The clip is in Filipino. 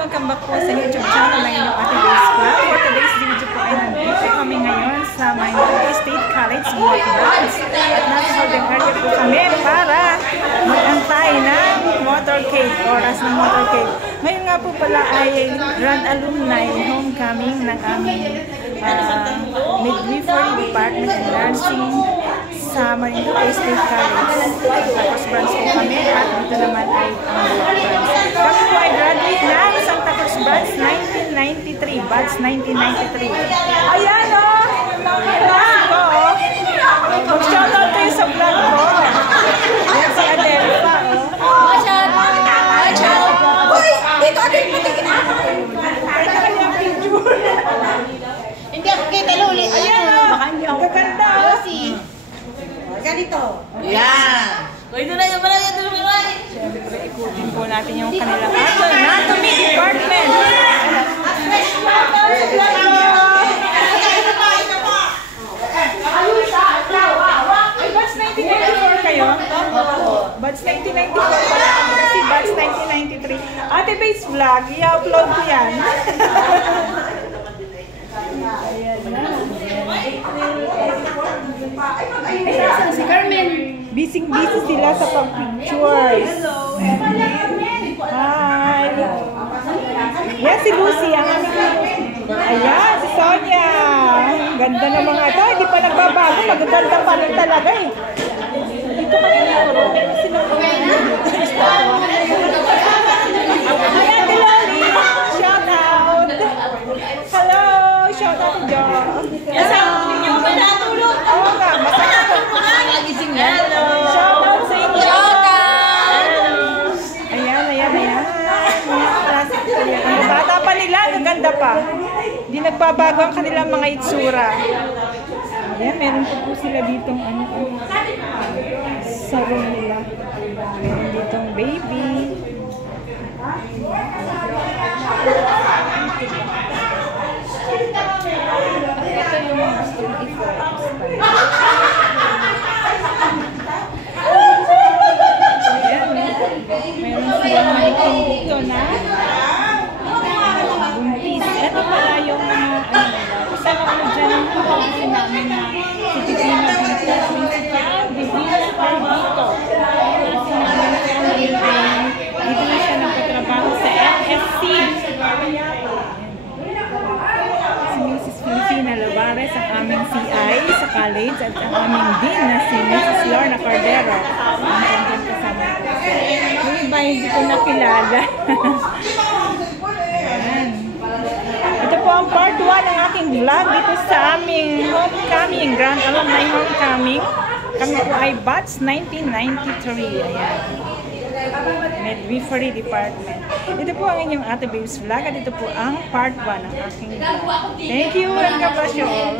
welcome back po sa YouTube channel ng inyong Ate Grace Vlog. For today's video po ay nandito kami ngayon sa Maynila State College, Motorcade. At nasa holding area po kami para mag-antay ng motorcade, oras ng motorcade. Ngayon nga po pala ay Grand Alumni Homecoming ng aming Midwifery Department of Nursing sa Maynila State College. Tapos branch po kami at dito naman ay ang branch. Kami po ay graduate ng Santa Cruz Branch 1993, batch 1993. Ayan o! Class ko o! Mag-shoutout kayo sa vlog ko. Ayan si Adele pa o. Uy! Dito din mo tigil ako! Ito kanyang picture. Hindi ako kita luli. Ayan o! Ang gaganda o! Ganito. Yan. Ito na yung malaya tulungan mo. Siyempre, ikutin po natin yung kanilang anatomy department. Ay, batch 1994 kayo? Batch 1994 pala kami kasi batch 1993. Ate Base Vlog, i-upload ko yan. Ayan na. Ay, si Carmen. Busy sila sa pag-pictures. Hi. Yan si Lucy, ang aming ayan, si Sonia. Ganda ng mga ito. Hindi pa nagbabago. Magaganda pa rin talaga eh. Dito ka na nito. Ayan, si Loli. Shout out. Hello. Shout out to John. Yung pinatulog. Oo nga, masaya ko. Hello. Shout out sa inyo. Shout out. Ayan. Ang bata pa nila, ang ganda pa. Hindi nagbabago ang kanilang mga itsura. Ayan, meron po sila ditong sa room nila. Meron ditong baby. Ito yung gusto i-focus pa. Meron silang meeting dito na buntis. Ito pala yung mga isa na dyan ang kapagin namin na si Divina dito. Divina ay dito. Kasi naman dito na siya nagtatrabaho sa MSC. Si Mrs. Filipina Lovares, ang aming CI sa college, at ang aming dean na si Mrs. Lorna Cordero. Ang kanyang kasama ko. Yung iba hindi ko nakilala. Ayan. Ito po ang part 1 ng aking vlog dito sa aming homecoming, Grand Alumni Homecoming. Kami po ay batch 1993. Ayan. Midwifery Department. Ito po ang inyong Ate Babes Vlog at ito po ang part 1 ng aking vlog. Thank you and God bless you all.